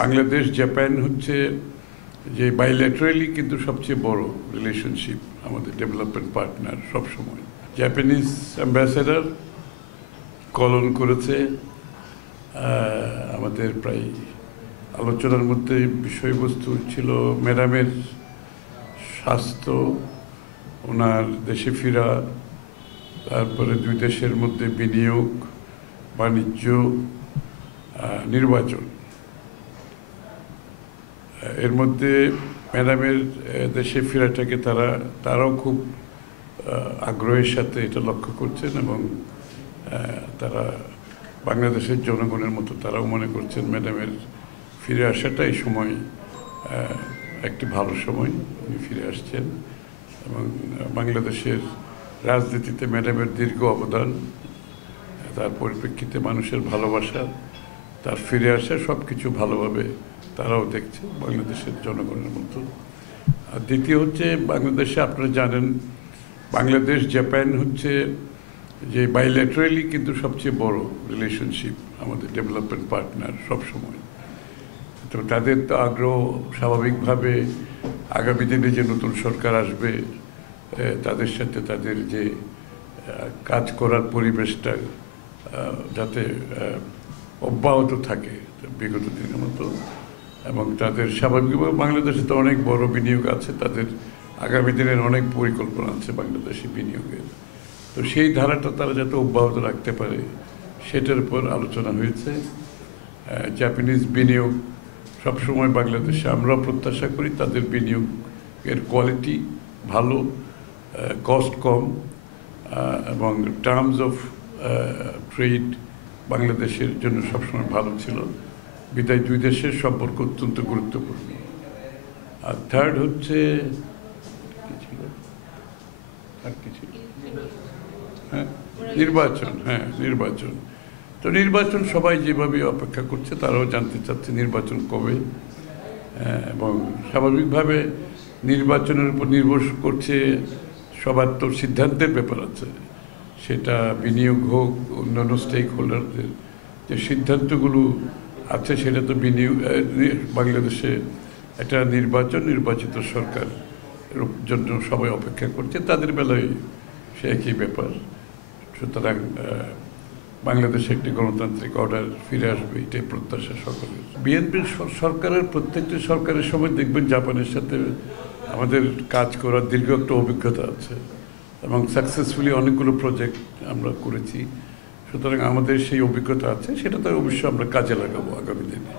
Bangladesh Japan হচ্ছে যে bilaterally কিন্তু সবচেয়ে বড় রিলেশনশিপ আমাদের ডেভেলপমেন্ট পার্টনার সবসময়। জাপানিজ অ্যাম্বাসেডার কলন করেছে আমাদের প্রায় আলোচনার মধ্যে বিষয়বস্তু ছিল ম্যাডামের স্বাস্থ্য, ওনার দেশে ফেরা, তারপরে দুই দেশের মধ্যে বিনিয়োগ, বাণিজ্য, নির্বাচন। এর মধ্যে ম্যাডামের দেশে ফেরাটাকে তারাও খুব আগ্রহের সাথে এটা লক্ষ্য করছেন এবং তারা বাংলাদেশের জনগণের মতো তারাও মনে করছেন ম্যাডামের ফিরে আসাটা এই সময় একটি ভালো সময়। উনি ফিরে আসছেন এবং বাংলাদেশের রাজনীতিতে ম্যাডামের দীর্ঘ অবদান, তার পরিপ্রেক্ষিতে মানুষের ভালোবাসা, তার ফিরে আসা সব কিছু ভালোভাবে তারাও দেখছে বাংলাদেশের জনগণের মতো। আর দ্বিতীয় হচ্ছে বাংলাদেশে আপনারা জানেন বাংলাদেশ জাপান হচ্ছে যে বাইল্যাটারালি কিন্তু সবচেয়ে বড় রিলেশনশিপ আমাদের ডেভেলপমেন্ট পার্টনার সবসময়। তো তাদের তো আগ্রহ স্বাভাবিকভাবে আগামী দিনে যে নতুন সরকার আসবে তাদের সাথে তাদের যে কাজ করার পরিবেশটা যাতে অব্যাহত থাকে বিগত দিনের মতো, এবং তাদের স্বাভাবিকভাবে বাংলাদেশে তো অনেক বড় বিনিয়োগ আছে, তাদের আগামী দিনের অনেক পরিকল্পনা আছে বাংলাদেশে বিনিয়োগের। তো সেই ধারাটা তারা যাতে অব্যাহত রাখতে পারে সেটার উপর আলোচনা হয়েছে। জাপানিজ বিনিয়োগ সবসময় বাংলাদেশে আমরা প্রত্যাশা করি তাদের বিনিয়োগের কোয়ালিটি ভালো, কস্ট কম এবং টার্মস অফ ট্রেড বাংলাদেশের জন্য সবসময় ভালো ছিল। বিদায় দুই দেশের সম্পর্ক অত্যন্ত গুরুত্বপূর্ণ। আর থার্ড হচ্ছে কি ছিল, আর কি ছিল, নির্বাচন। নির্বাচন। তো নির্বাচন সবাই যেভাবে অপেক্ষা করছে তারাও জানতে চাচ্ছে নির্বাচন কবে, এবং স্বাভাবিকভাবে নির্বাচনের উপর নির্ভর করছে সবার তো সিদ্ধান্তের ব্যাপার আছে, সেটা বিনিয়োগ হোক, অন্যান্য স্টেক হোল্ডারদের যে সিদ্ধান্তগুলো আছে সেটা তো বিনিয়োগ বাংলাদেশে একটা নির্বাচিত সরকার জন্য সবাই অপেক্ষা করছে, তাদের বেলায় সে একই ব্যাপার। সুতরাং বাংলাদেশে একটি গণতান্ত্রিক অর্ডার ফিরে আসবে এটাই প্রত্যাশা সকলের। বিএনপির সরকারের প্রত্যেকটি সরকারের সময় দেখবেন জাপানের সাথে আমাদের কাজ করার দীর্ঘ একটা অভিজ্ঞতা আছে এবং সাকসেসফুলি অনেকগুলো প্রজেক্ট আমরা করেছি। সুতরাং আমাদের সেই অভিজ্ঞতা আছে, সেটা তো অবশ্যই আমরা কাজে লাগাবো আগামী দিনে।